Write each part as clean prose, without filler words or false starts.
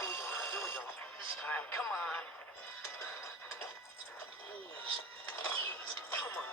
Here we go. This time, come on. Come on.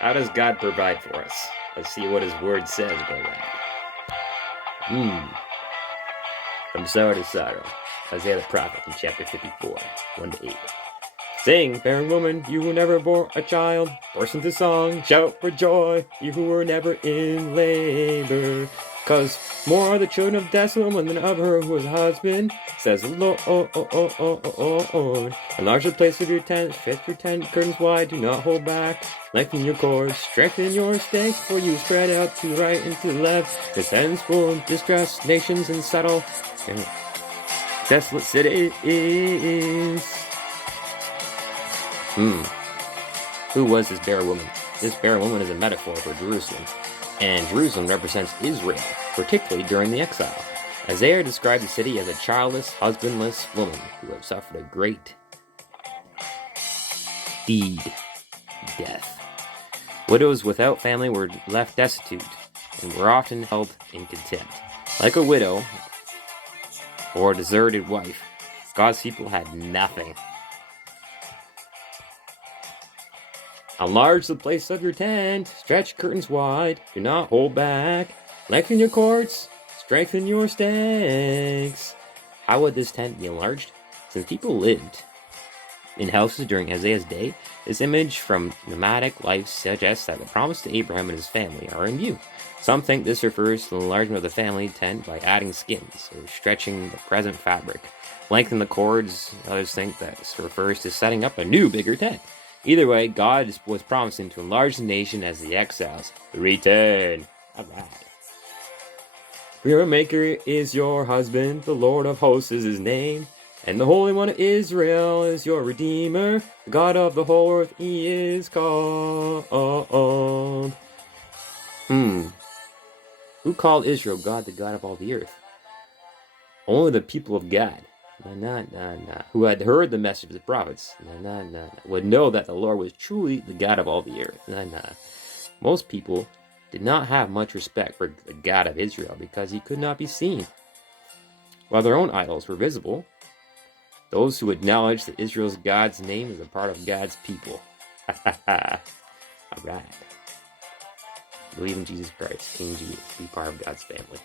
How does God provide for us? Let's see what His Word says about that. From sorrow to sorrow. Isaiah the prophet in chapter 54, 1-8. Sing, barren woman, you who never bore a child. Burst into song, shout for joy, you who were never in labor. 'Cause more are the children of desolate woman than of her who is a husband, says the Lord. Enlarge the place of your tent, stretch your tent curtains wide, do not hold back. Lengthen your cords, strengthen your stakes, for you spread out to the right and to the left. The sends for distressed nations and settle in desolate cities. Who was this barren woman? This barren woman is a metaphor for Jerusalem, and Jerusalem represents Israel, particularly during the exile. Isaiah described the city as a childless, husbandless woman who had suffered a great deed, death. Widows without family were left destitute, and were often held in contempt. Like a widow or a deserted wife, God's people had nothing. Enlarge the place of your tent, stretch curtains wide, do not hold back. Lengthen your cords, strengthen your stakes. How would this tent be enlarged? Since people lived in houses during Isaiah's day, this image from nomadic life suggests that the promise to Abraham and his family are in view. Some think this refers to the enlargement of the family tent by adding skins, or stretching the present fabric. Lengthen the cords, others think that this refers to setting up a new, bigger tent. Either way, God was promising to enlarge the nation as the exiles return. Alright. Your Maker is your husband, the Lord of hosts is His name, and the Holy One of Israel is your Redeemer, the God of the whole earth He is called. Who called Israel God, the God of all the earth? Only the people of God. who had heard the message of the prophets, would know that the Lord was truly the God of all the earth. Most people did not have much respect for the God of Israel because he could not be seen. While their own idols were visible, those who acknowledged that Israel's God's name is a part of God's people. Alright. Believe in Jesus Christ, King Jesus, be part of God's family.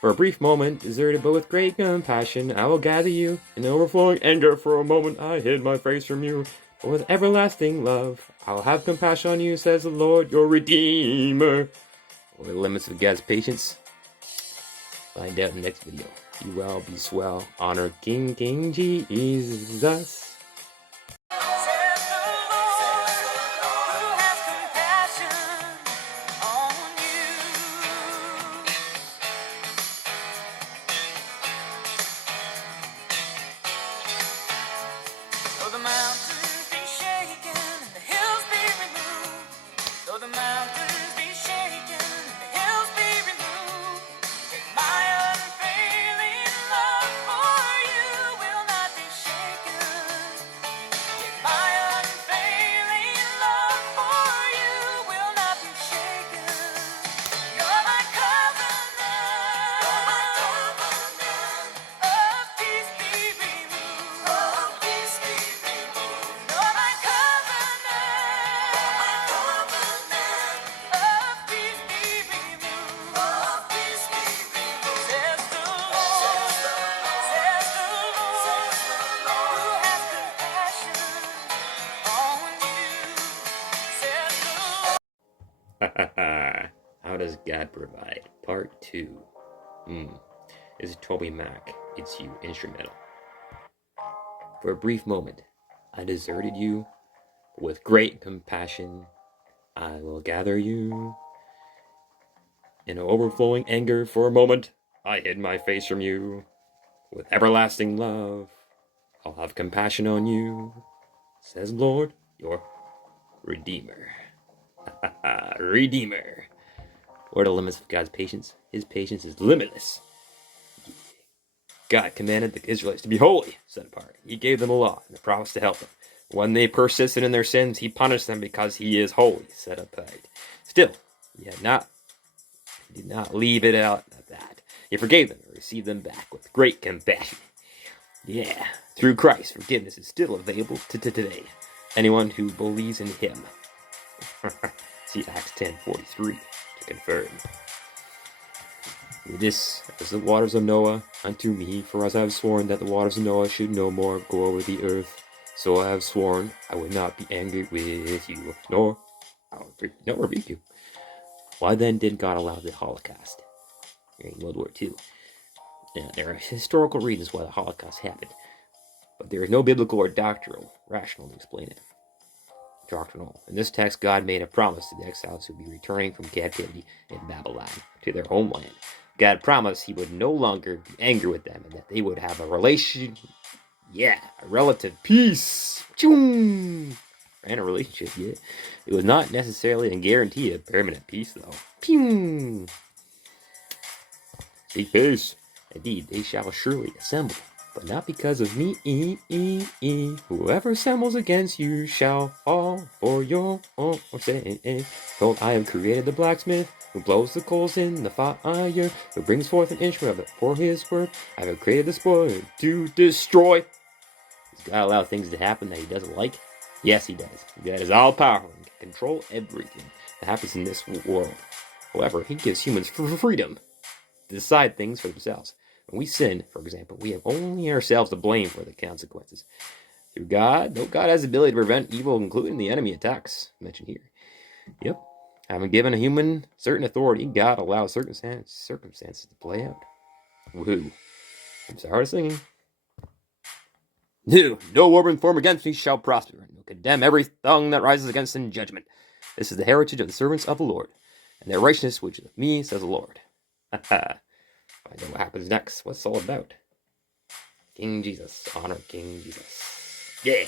For a brief moment, deserted but with great compassion, I will gather you. In overflowing anger for a moment, I hid my face from you. But with everlasting love, I will have compassion on you, says the Lord, your Redeemer. What are the limits of God's patience? Find out in the next video. Be well, be swell, honor King Jesus. Though the mountains be shaken and the hills be removed, though the mountains be shaken and the hills be removed, yet my unfailing love for you will not be shaken. Yet my unfailing love for you will not be shaken. You're my covenant. You're my covenant. Of peace be removed. Of peace be removed. You're my covenant. You're my covenant. Of peace be removed. Of peace be removed. Says the Lord. Says the Lord. Who has compassion on you. Says the Lord. How does God provide? Part 2. This is Toby Mac. It's You, instrumental. For a brief moment, I deserted you. With great compassion, I will gather you. In overflowing anger for a moment, I hid my face from you. With everlasting love, I'll have compassion on you, says Lord, your Redeemer. Redeemer. What are the limits of God's patience? His patience is limitless. God commanded the Israelites to be holy, set apart. He gave them a law and a promise to help them. When they persisted in their sins, he punished them because he is holy, set apart. Still, he did not leave it out at that. He forgave them and received them back with great compassion. Yeah, through Christ, forgiveness is still available to today. Anyone who believes in him. See Acts 10:43 to confirm. This is the waters of Noah unto me, for as I have sworn that the waters of Noah should no more go over the earth, so I have sworn I would not be angry with you, nor rebuke you. Why then did God allow the Holocaust during World War II? Now, there are historical reasons why the Holocaust happened, but there is no biblical or doctrinal rationale to explain it. Doctrinal. In this text, God made a promise to the exiles who would be returning from captivity in Babylon to their homeland. God promised he would no longer be angry with them and that they would have a relative peace. And a relationship, yeah. It was not necessarily a guarantee of permanent peace, though. Seek peace. Indeed, they shall surely assemble, but not because of me. Whoever assembles against you shall fall for your own sake. Behold, I have created the blacksmith, who blows the coals in the fire, who brings forth an instrument for his work. I have created the spoiler to destroy. Does God allow things to happen that he doesn't like? Yes, he does. God is all-powerful and can control everything that happens in this world. However, he gives humans freedom to decide things for themselves. When we sin, for example, we have only ourselves to blame for the consequences. Through God, though God has the ability to prevent evil, including the enemy attacks mentioned here. Yep. Having given a human certain authority, God allows certain circumstances to play out. Woohoo. I'm sorry to singing. No weapon formed against me shall prosper, and will condemn every tongue that rises against in judgment. This is the heritage of the servants of the Lord, and their righteousness which is of me, says the Lord. I know what happens next. What's it all about? King Jesus. Honor King Jesus. Yeah.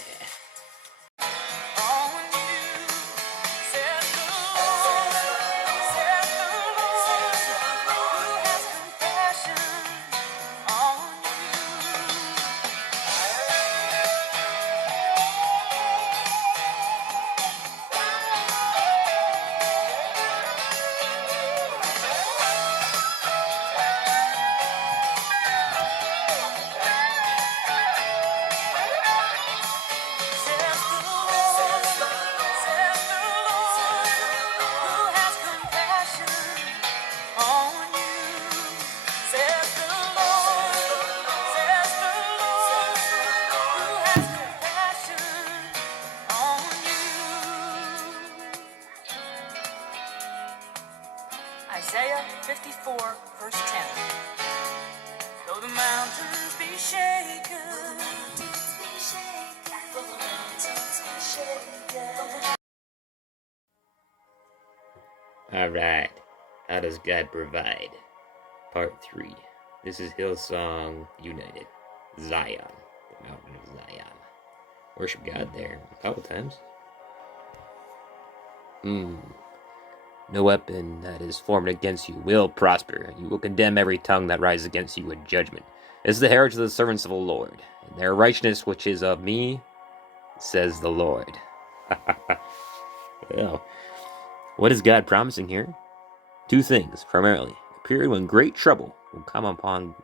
Alright. How does God provide? Part 3. This is Hillsong United. Zion. The mountain of Zion. Worship God there a couple times. No weapon that is formed against you will prosper. You will condemn every tongue that rises against you in judgment. This is the heritage of the servants of the Lord, and their righteousness which is of me, says the Lord. Well, what is God promising here? Two things, primarily. A period when great trouble will come upon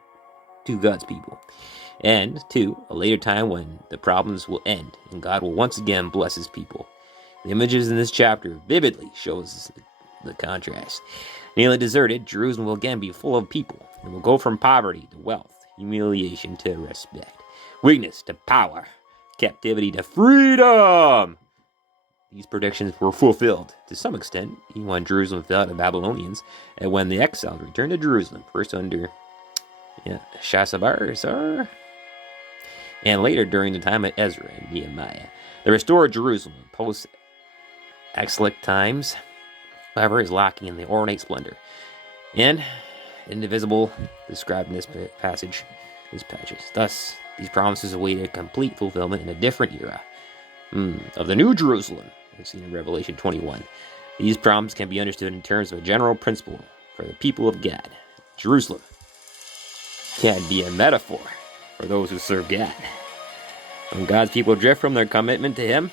to God's people. And two, a later time when the problems will end and God will once again bless his people. The images in this chapter vividly shows the contrast. Nearly deserted, Jerusalem will again be full of people and will go from poverty to wealth, humiliation to respect, weakness to power, captivity to freedom. These predictions were fulfilled to some extent, even when Jerusalem fell to the Babylonians, and when the exiles returned to Jerusalem, first under Shashabarzar, and later during the time of Ezra and Nehemiah. The restored Jerusalem post-exilic times, however, is lacking in the ornate splendor and indivisible described in this passage. Thus, these promises awaited complete fulfillment in a different era of the New Jerusalem, as seen in Revelation 21. These promises can be understood in terms of a general principle for the people of God. Jerusalem can be a metaphor for those who serve God. When God's people drift from their commitment to Him,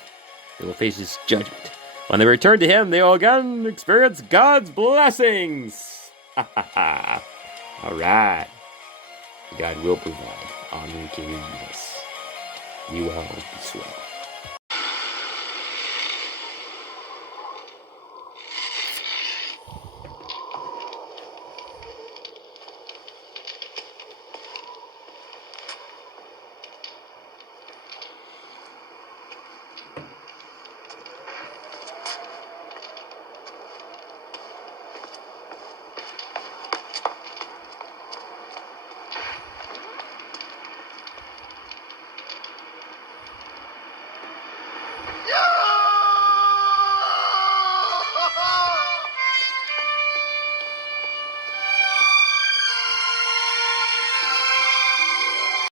they will face His judgment. When they return to Him, they will again experience God's blessings. All right. God will provide. Amen. King Jesus. You will be swell.